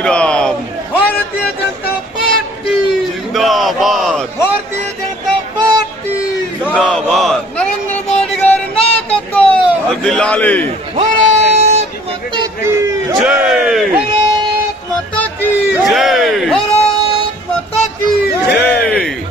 Shriram. Bharatiya Janata party जिंदाबाद। Bharatiya Janata party जिंदाबाद। नरेंद्र मोदी गारी नायकत्వం वर्धिल्लाలి। भारत माता की जय। भारत माता की जय। भारत माता की जय।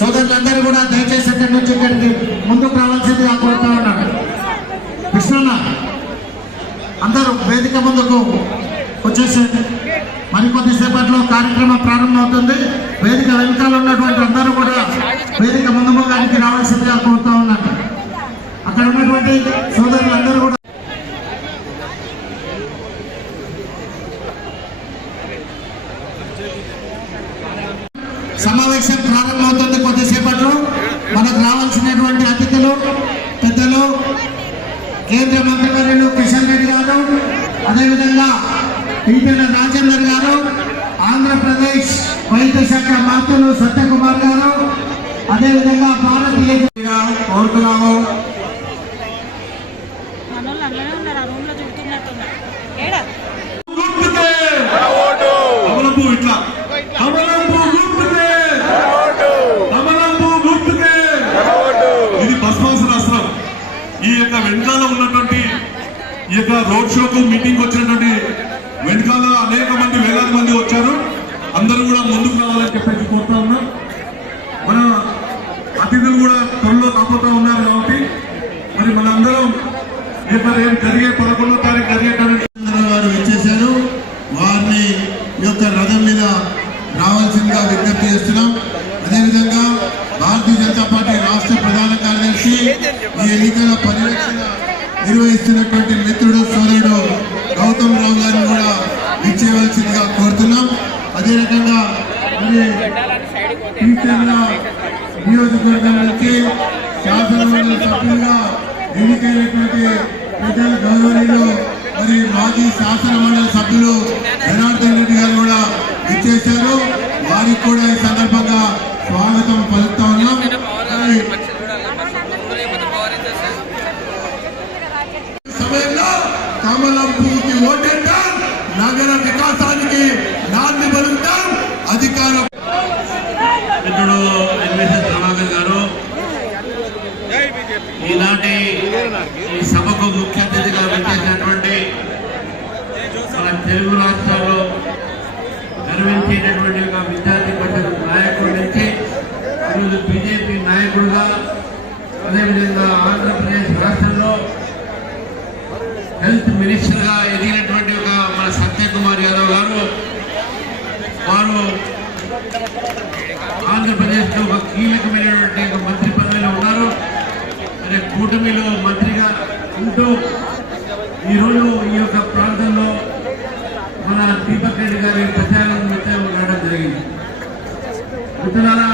సోదరులందరూ కూడా దయచేసి ఇక్కడి నుంచి ఇక్కడికి ముందుకు రావాల్సిందిగా కోరుతా ఉన్నాను. కృష్ణన్న అందరూ వేదిక ముందుకు వచ్చేసి మరికొద్దిసేపట్లో కార్యక్రమం ప్రారంభమవుతుంది. వేదిక వెనుకాల ఉన్నటువంటి అందరూ కూడా వేదిక ముందు భాగానికి రావాల్సిందిగా కోరుతా ఉన్నాను. అక్కడ ఉన్నటువంటి సోదరులందరూ కూడా సమావేశం ప్రారంభమవుతుంది. కొద్దిసేపట్లో మనకు రావాల్సినటువంటి అతిథులు పెద్దలు కేంద్ర మంత్రివర్యులు కిషన్ రెడ్డి గారు, అదేవిధంగా ఈటెల రాజేందర్ గారు, ఆంధ్రప్రదేశ్ వైద్య శాఖ మంత్రులు సత్యకుమార్ గారు, అదేవిధంగా భారతీయ కోరుతున్నాము. మనోళ్ళు అట్లనే ఉన్నారు, ఆ రూమ్ లో చూస్తున్నట్టున్నారు. ఏడా ఇది భస్మాసుర అస్త్రం. ఈ యొక్క వెనకాల ఉన్నటువంటి ఈ యొక్క రోడ్ షోకు మీటింగ్ వచ్చినటువంటి వెనకాల అనేక మంది వేలాది మంది వచ్చారు. అందరూ కూడా ముందుకు రావాలని చెప్పేసి కోరుతా ఉన్నాం. మన అతిథులు కూడా త్వరలో రాబోతా ఉన్నారు కాబట్టి మరి మనందరం ఈ యొక్క రేపు జరిగే 11వ తారీఖు జరిగేటువంటి వారు ఇచ్చేశారు. వారిని ఈ యొక్క రథం మీద రావాల్సిందిగా విజ్ఞప్తి చేస్తున్నాం. అదేవిధంగా భారతీయ జనతా పార్టీ రాష్ట్ర ప్రధాన కార్యదర్శి ఈ ఎన్నికల పర్యవేక్షణ నిర్వహిస్తున్నటువంటి మిత్రుడు సోదరుడు గౌతమ్ రావు గారిని కూడా ఇచ్చేయవలసిందిగా కోరుతున్నాం. అదే రకంగా మరి టీచర్ల నియోజకవర్గం నుంచి శాసనమండలి సభ్యులుగా ఎన్నికైనటువంటి పెద్దల గౌరవనీయులు మరి మాజీ శాసన మండలి సభ్యులు జనార్దన్ రెడ్డి గారు కూడా ఇచ్చేశారు. వారికి కూడా ఈ సందర్భంగా స్వాగతం పలుకుతా ఉన్నాం. సమయంలో కమలం పువ్వుకి ఓటేద్దాం, నగర వికాసానికి నాంది పలుకుతాం. అధికారం మిత్రుడు ఎన్విఎస్ ప్రభాకర్ గారు ఈనాటి ఈ సభకు ముఖ్య అతిథిగా విచ్చేసినటువంటి మన తెలుగు రాష్ట్రాల్లో గర్వించేటటువంటి ఒక విద్యార్థి పరిషత్ నాయకుడి నుంచి ఈరోజు బీజేపీ నాయకుడుగా, అదేవిధంగా ఆంధ్రప్రదేశ్ రాష్ట్రంలో హెల్త్ మినిస్టర్గా ఎదిగినటువంటి ఒక మన సత్యకుమార్ యాదవ్ గారు, వారు ఆంధ్రప్రదేశ్లో ఒక కీలకమైనటువంటి ఒక మంత్రి పదవిలో ఉన్నారు. అదే కూటమిలో మంత్రిగా ఉంటూ ఈరోజు ఈ యొక్క ప్రాంతంలో మన దీపక్ రెడ్డి గారి ప్రచారం నిమిత్తం రావడం జరిగింది. మిత్రులారా,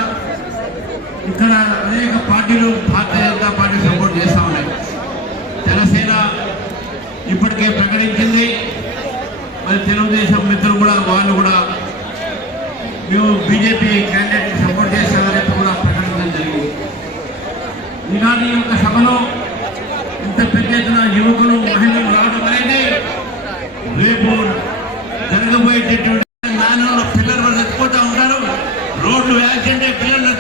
ఇక్కడ అనేక పార్టీలు భారతీయ జనతా పార్టీ సపోర్ట్ చేస్తూ ఉన్నాయి. జనసేన ఇప్పటికే ప్రకటించింది. మరి తెలుగుదేశం మిత్రులు కూడా వాళ్ళు కూడా మేము బీజేపీ క్యాండిడేట్ సపోర్ట్ చేస్తామని కూడా ప్రకటించడం జరిగింది. ఈనాటి యొక్క సభలో ఇంత పెద్ద ఎత్తున యువకులు మహిళలు రావడం అనేది రేపు జరగబోయేటటువంటి నాన్నలో పిల్లలు వాళ్ళు చచ్చిపోతూ ఉంటారు. రోడ్లు యాక్సిడెంట్ పిల్లలు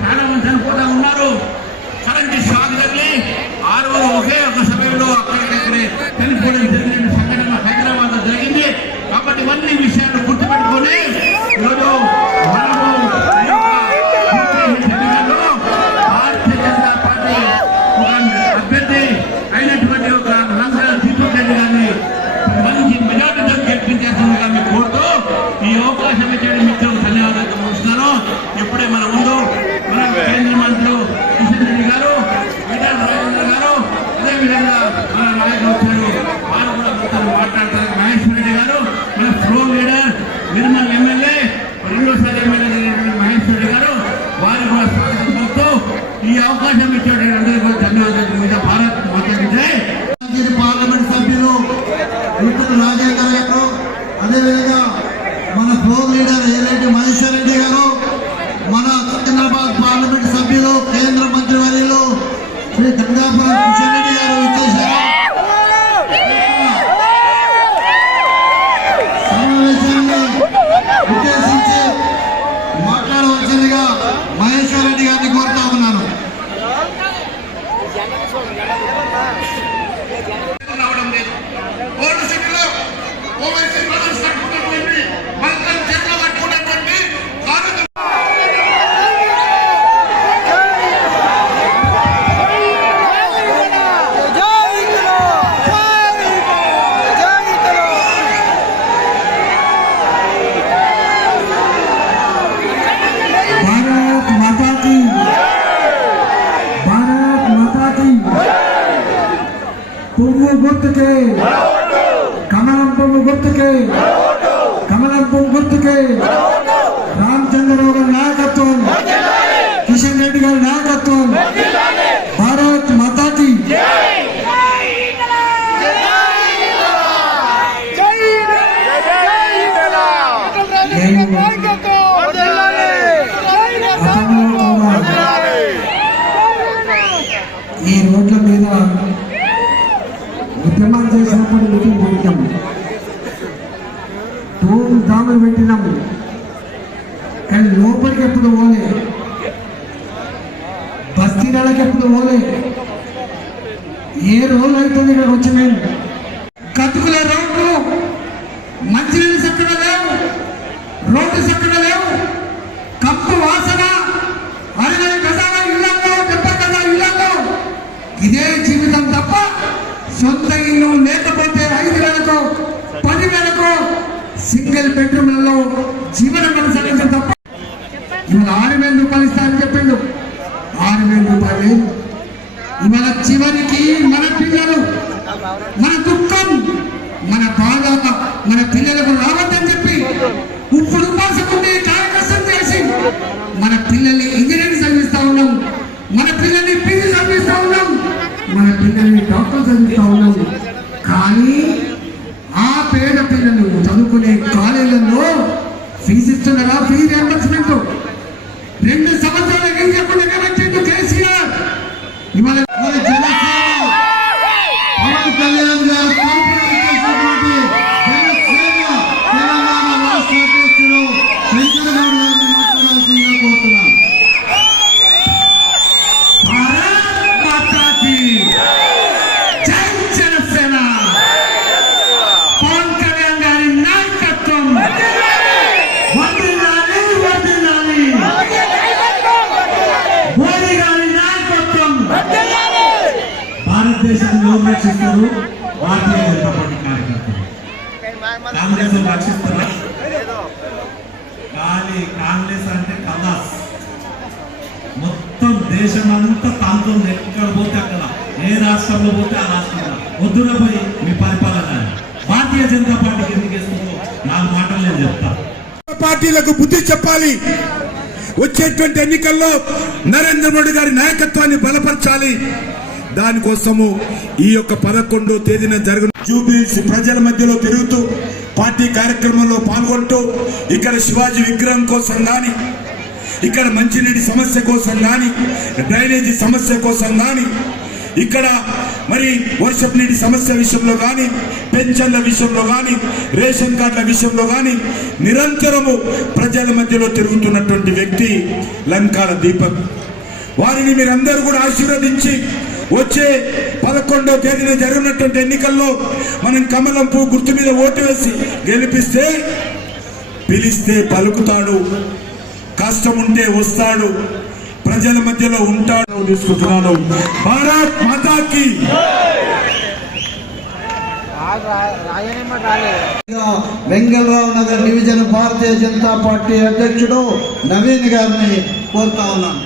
చాలా మంది చనిపోతూ ఉన్నారు. కరెంటు షాక్ తగిలి 6 ఒకే ఒక సమయంలో అక్కడికక్కడే చనిపోవడం జరిగిన సంఘటన హైదరాబాద్ లో జరిగింది. కాబట్టి ఇవన్నీ విషయాలు గుర్తుపెట్టుకొని ఈరోజు మనము భారతీయ జనతా పార్టీ ఒక అభ్యర్థి అయినటువంటి ఒక లంకల దీపక్ రెడ్డి గారిని మంచి మెజార్టీతో గెలిపించేసిందిగా మీకు కోరుతూ ఈ అవకాశం ఇచ్చే మిత్రులు ధన్యవాదాలు ఇప్పుడే పువ్వు గుర్తుకే, కమలం పువ్వు గుర్తుకే, కమలం పువ్వు గుర్తుకే, రామచంద్రరావు గారి నాయకత్వం, కిషన్ రెడ్డి గారి నాయకత్వం, భారత్ మాతాకి ఈ రోడ్ల మీద ఉద్యమాలు చేసినప్పుడు మీటింగ్ పెట్టాం, ధూమ్ ధాములు పెట్టినాము, కానీ లోపలికి ఎప్పుడు పోలే, బస్తీలకు ఎప్పుడు పోలే. ఏ రోజు అవుతుంది ఇక్కడ వచ్చి మేము కతుకుల రోడ్లు, మంచినీళ్ళు చక్కగా లేవు, రోడ్డు చక్కగా లేవు, కప్పు వాసన, 60 గజాల ఇళ్లలో, 70 గజాల ఇళ్లలో ఇదే జీవితం తప్ప సొంత ఇల్లు లేకపోతే 5,000కో 10,000కో సింగిల్ బెడ్రూమ్లలో జీవనం కొనసాగించడం తప్ప. ఇవాళ 6,000 రూపాయలు ఇస్తారని చెప్పిండు, 6,000 రూపాయలు ఇవాళ చివరికి మన పిల్లలు, మన దుఃఖం, మన బాధ మన పిల్లలకు రావద్దని చెప్పి ఇప్పుడు ఉపాసం ఉండి కార్యకష్టం చేసి మన పిల్లల్ని ఇంజనీరింగ్ చదివిస్తా ఉన్నాం, మన పిల్లల్ని పీజీ చదివిస్తా ఉన్నాం, మన పిల్లల్ని డాక్టర్ చదివిస్తా ఉన్నాం. కానీ ఆ పేద పిల్లలు చదువుకునే కాలేజీలలో ఫీజు ఇస్తున్నారా? ఫీజు రియంబర్స్మెంట్ 2 సంవత్సరాల ఏం చెప్పకుండా కనెక్ట్ కేసీఆర్. ఇవాళ పవన్ కళ్యాణ్ గారు కాంప్రమైజ్ చేసినటువంటి జనసేన తెలంగాణ రాష్ట్ర అధ్యక్షుడు శంకర్ గౌడ్ గారిని మాట్లాడాల్సిందిగా కోరుతున్నాం. భారత్ మాతాకి జై జనసేన. పవన్ కళ్యాణ్ గారి నాయకత్వం వర్ధిల్లాలి, వర్ధిల్లాలి. మోదీ గారి నాయకత్వం. భారతదేశాన్ని ఎవరు రక్షిస్తారు? భారతీయ జనతా పార్టీ కార్యకర్తలు. కాంగ్రెస్ వాళ్ళు రక్షిస్తారా? కానీ కాంగ్రెస్ అంటే కలాస్, మొత్తం దేశం అంతా తాంతో ఎక్కడ పోతే అక్కడ, ఏ రాష్ట్రంలో పోతే ఆ రాష్ట్రంలో వద్దున పోయి మీ పరిపాలన. భారతీయ జనతా పార్టీకి ఎందుకు వేస్తుందో 4 మాటలు నేను చెప్తా. పార్టీలకు బుద్ధి చెప్పాలి. వచ్చేటువంటి ఎన్నికల్లో నరేంద్ర మోడీ గారి నాయకత్వాన్ని బలపరచాలి. దానికోసము ఈ యొక్క 11వ తేదీన జరుగును జూబ్లీహిల్స్ ప్రజల మధ్యలో తిరుగుతూ పార్టీ కార్యక్రమంలో పాల్గొంటూ ఇక్కడ శివాజీ విగ్రహం కోసం కానీ, ఇక్కడ మంచినీటి సమస్య కోసం కానీ, డ్రైనేజీ సమస్య కోసం కానీ, ఇక్కడ మరి వర్షపు నీటి సమస్య విషయంలో కానీ, పెన్షన్ల విషయంలో కానీ, రేషన్ కార్డుల విషయంలో కానీ నిరంతరము ప్రజల మధ్యలో తిరుగుతున్నటువంటి వ్యక్తి లంకాల దీపక్. వారిని మీరందరూ కూడా ఆశీర్వదించి వచ్చే 11వ తేదీన జరిగినటువంటి ఎన్నికల్లో మనం కమలం పువ్వు గుర్తు మీద ఓటు వేసి గెలిపిస్తే, పిలిస్తే పలుకుతాడు, కష్టం ఉంటే వస్తాడు, ప్రజల మధ్యలో ఉంటాడు. తీసుకుంటున్నాను. భారత్ మాతాకి. వెంగళరావు నగర్ డివిజన్ భారతీయ జనతా పార్టీ అధ్యక్షుడు నవీన్ గారిని కోరుతా ఉన్నాను.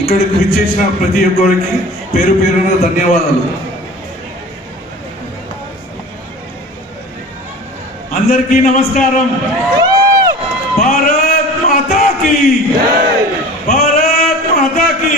ఇక్కడికి విచ్చేసిన ప్రతి ఒక్కరికి పేరు పేరున ధన్యవాదాలు. అందరికీ నమస్కారం. భారత్ మాతాకి, భారత్ మాతాకి.